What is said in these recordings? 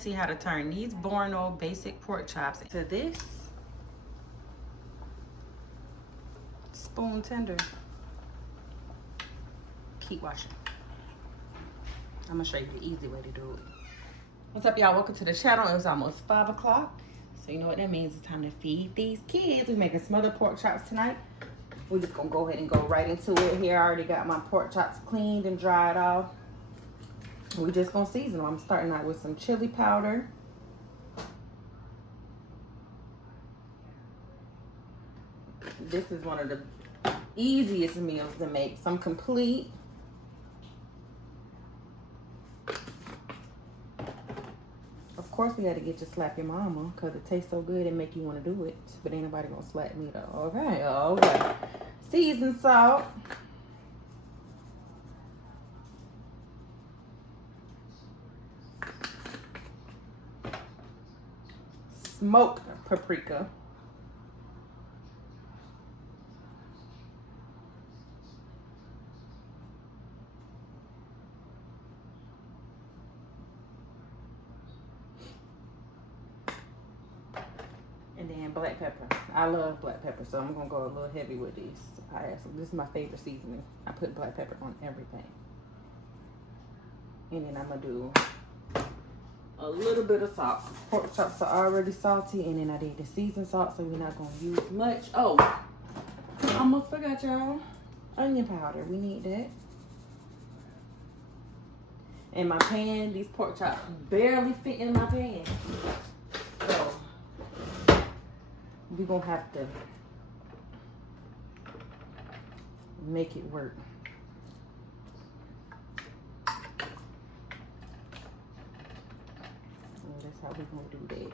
see how to turn these Borno basic pork chops into this spoon tender. Keep watching. I'm gonna show you the easy way to do it. What's up, y'all? Welcome to the channel. It's almost 5 o'clock. So you know what that means. It's time to feed these kids. We're making smothered pork chops tonight. We're just gonna go ahead and go right into it here. I already got my pork chops cleaned and dried off. We're just gonna season them. I'm starting out with some chili powder. This is one of the easiest meals to make. Some complete. Of course, we got to get you slap your mama because it tastes so good and make you want to do it. But ain't nobody gonna slap me though. Okay, okay. Seasoned salt. Smoked paprika. And then black pepper. I love black pepper, so I'm gonna go a little heavy with these. This is my favorite seasoning. I put black pepper on everything. And then I'm gonna do a little bit of salt. Pork chops are already salty, and then I did the seasoned salt, so we're not gonna use much. Oh, I almost forgot, y'all. Onion powder, we need that. And my pan, these pork chops barely fit in my pan. So we're gonna have to make it work. And that's how we're gonna do that.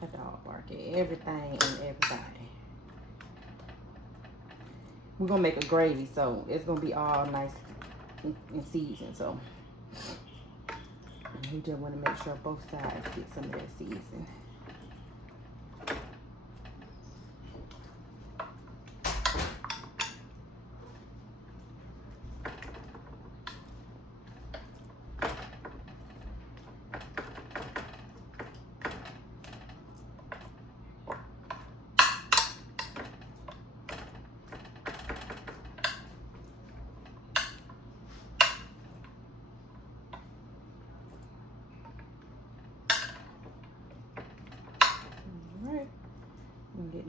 That dog barking everything and everybody. We're gonna make a gravy, so it's gonna be all nice and seasoned. So we just want to make sure both sides get some of that season. I'm getting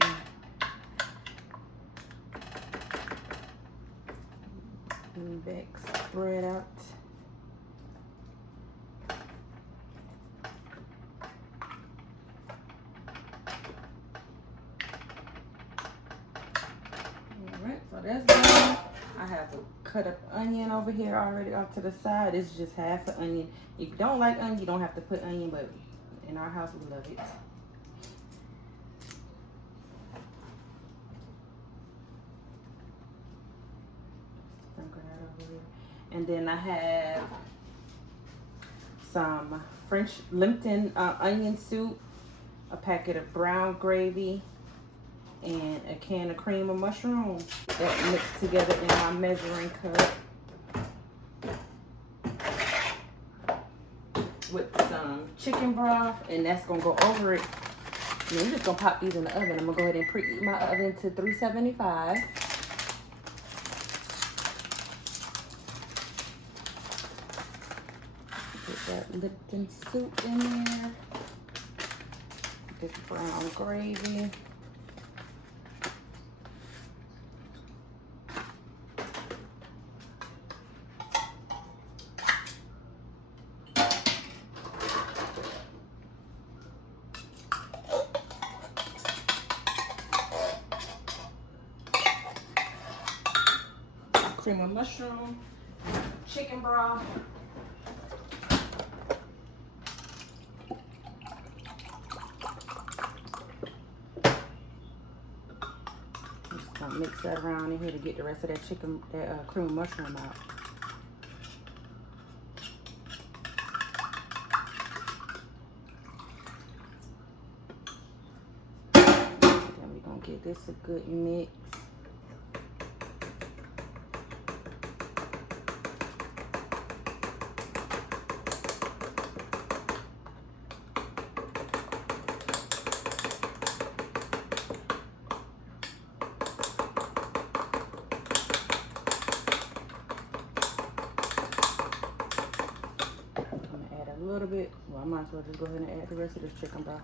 back spread out. Alright, so that's done. I have a cut up onion over here already off to the side. It's just half an onion. If you don't like onion, you don't have to put onion, but in our house we love it. And then I have some French Lipton onion soup, a packet of brown gravy, and a can of cream of mushroom that mixed together in my measuring cup with some chicken broth, and that's gonna go over it. And I'm just gonna pop these in the oven. I'm gonna go ahead and preheat my oven to 375. That Lipton soup in there. This brown gravy. Cream of mushroom, chicken broth. Mix that around in here to get the rest of that chicken, that cream of mushroom out. this a good mix. A little bit. Well, I might as well just go ahead and add the rest of this chicken broth.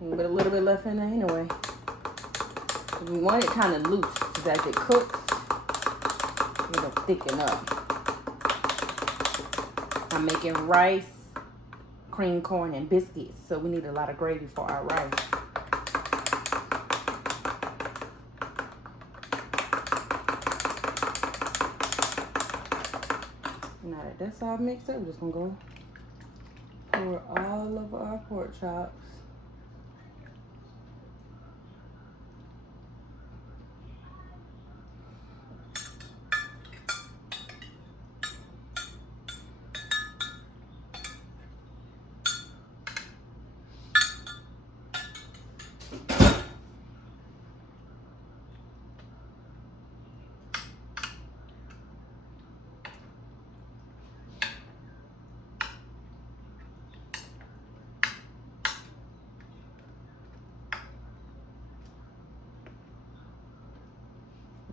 But a little bit left in there anyway. We want it kind of loose because as it cooks, it'll thicken up. I'm making rice, cream corn, and biscuits, so we need a lot of gravy for our rice. Now that that's all mixed up, we're just gonna go pour all of our pork chops.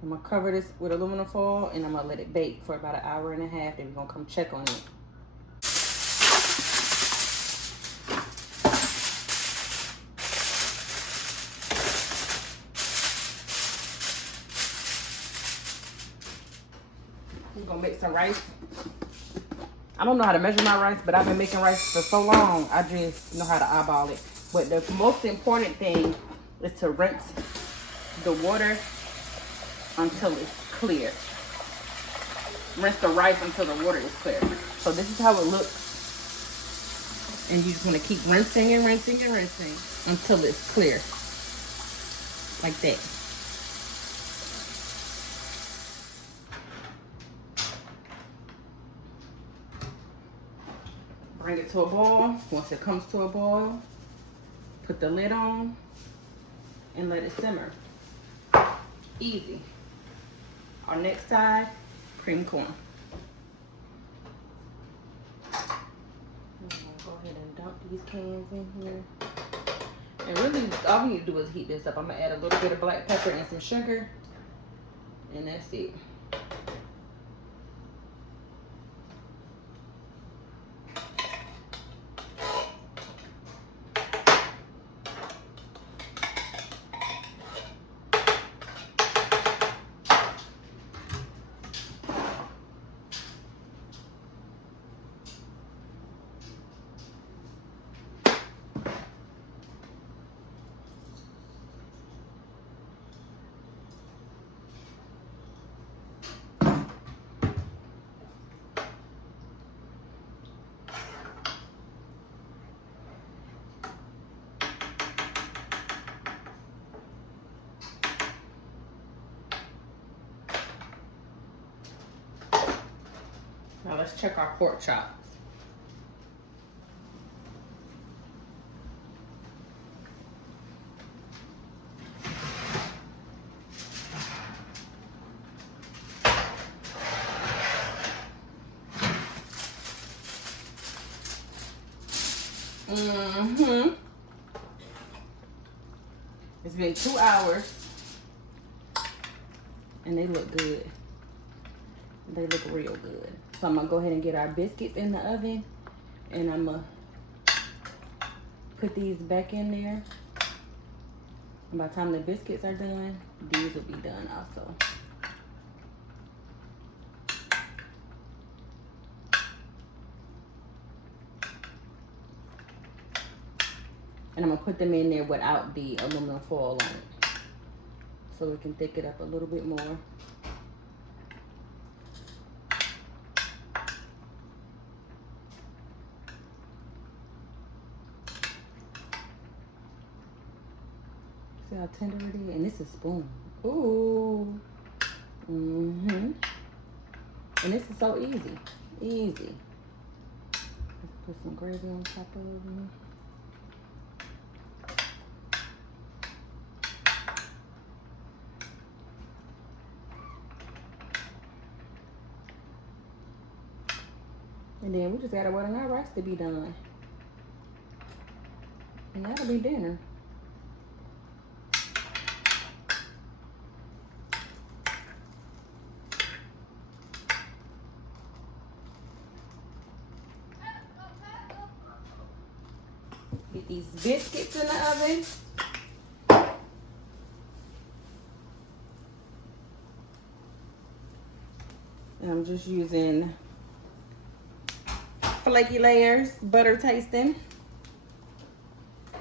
I'm gonna cover this with aluminum foil and I'm gonna let it bake for about an hour and a half. Then we're gonna come check on it. We're gonna make some rice. I don't know how to measure my rice, but I've been making rice for so long, I just know how to eyeball it. But the most important thing is to rinse the water until it's clear. Rinse the rice until the water is clear. So this is how it looks. And you just want to keep rinsing and rinsing and rinsing until it's clear. Like that. Bring it to a boil. Once it comes to a boil, put the lid on and let it simmer. Easy. Our next side, cream corn. I'm gonna go ahead and dump these cans in here. And really, all we need to do is heat this up. I'm gonna add a little bit of black pepper and some sugar. And that's it. Now let's check our pork chops. It's been 2 hours and they look good. They look real good. So I'm gonna go ahead and get our biscuits in the oven and I'm gonna put these back in there. And by the time the biscuits are done, these will be done also. And I'm gonna put them in there without the aluminum foil on it, so we can thicken it up a little bit more. See how tender it is? And this is a spoon. Ooh. And this is so easy. Easy. Let's put some gravy on top of it. And then we just gotta wait on our rice to be done. And that'll be dinner. Get these biscuits in the oven. And I'm just using Flaky Layers butter tasting.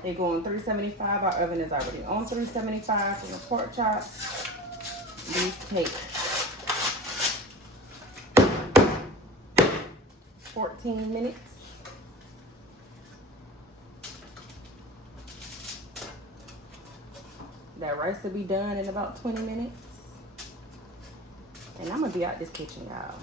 They go on 375. Our oven is already on 375 for the pork chops. These take 14 minutes. That rice will be done in about 20 minutes. And I'm gonna be out this kitchen, y'all.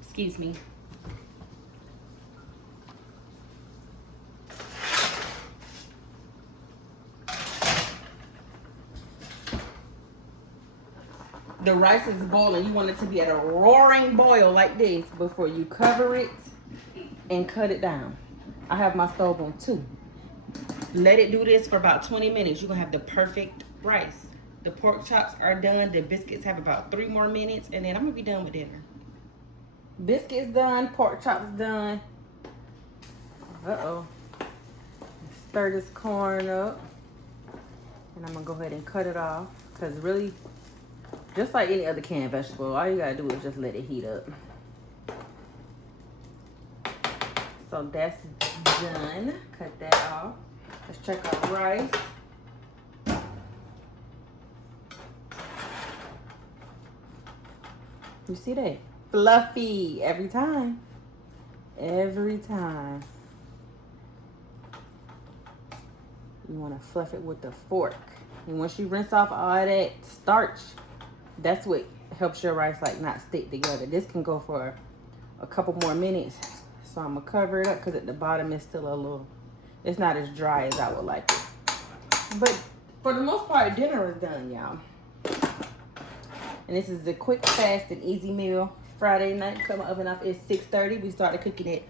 Excuse me. The rice is boiling. You want it to be at a roaring boil like this before you cover it and cut it down. I have my stove on 2. Let it do this for about 20 minutes. You're gonna have the perfect rice. The pork chops are done. The biscuits have about 3 more minutes, and then I'm gonna be done with dinner. Biscuits done, pork chops done. Uh-oh. Stir this corn up. And I'm gonna go ahead and cut it off. Because really, just like any other canned vegetable, all you gotta do is just let it heat up. So that's done. Cut that off. Let's check our rice. You see that? Fluffy every time. Every time. You want to fluff it with the fork. And once you rinse off all that starch, that's what helps your rice like not stick together. This can go for a couple more minutes. So I'm gonna cover it up because at the bottom it's still a little, it's not as dry as I would like it. But for the most part, dinner is done, y'all. And this is the quick, fast, and easy meal. Friday night, cut my oven off at 6:30. We started cooking at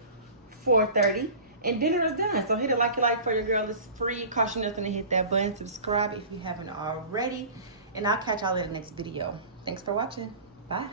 4:30. And dinner is done. So hit it like you like for your girl. It's free. Cost you nothing to hit that button. Subscribe if you haven't already. And I'll catch y'all in the next video. Thanks for watching. Bye.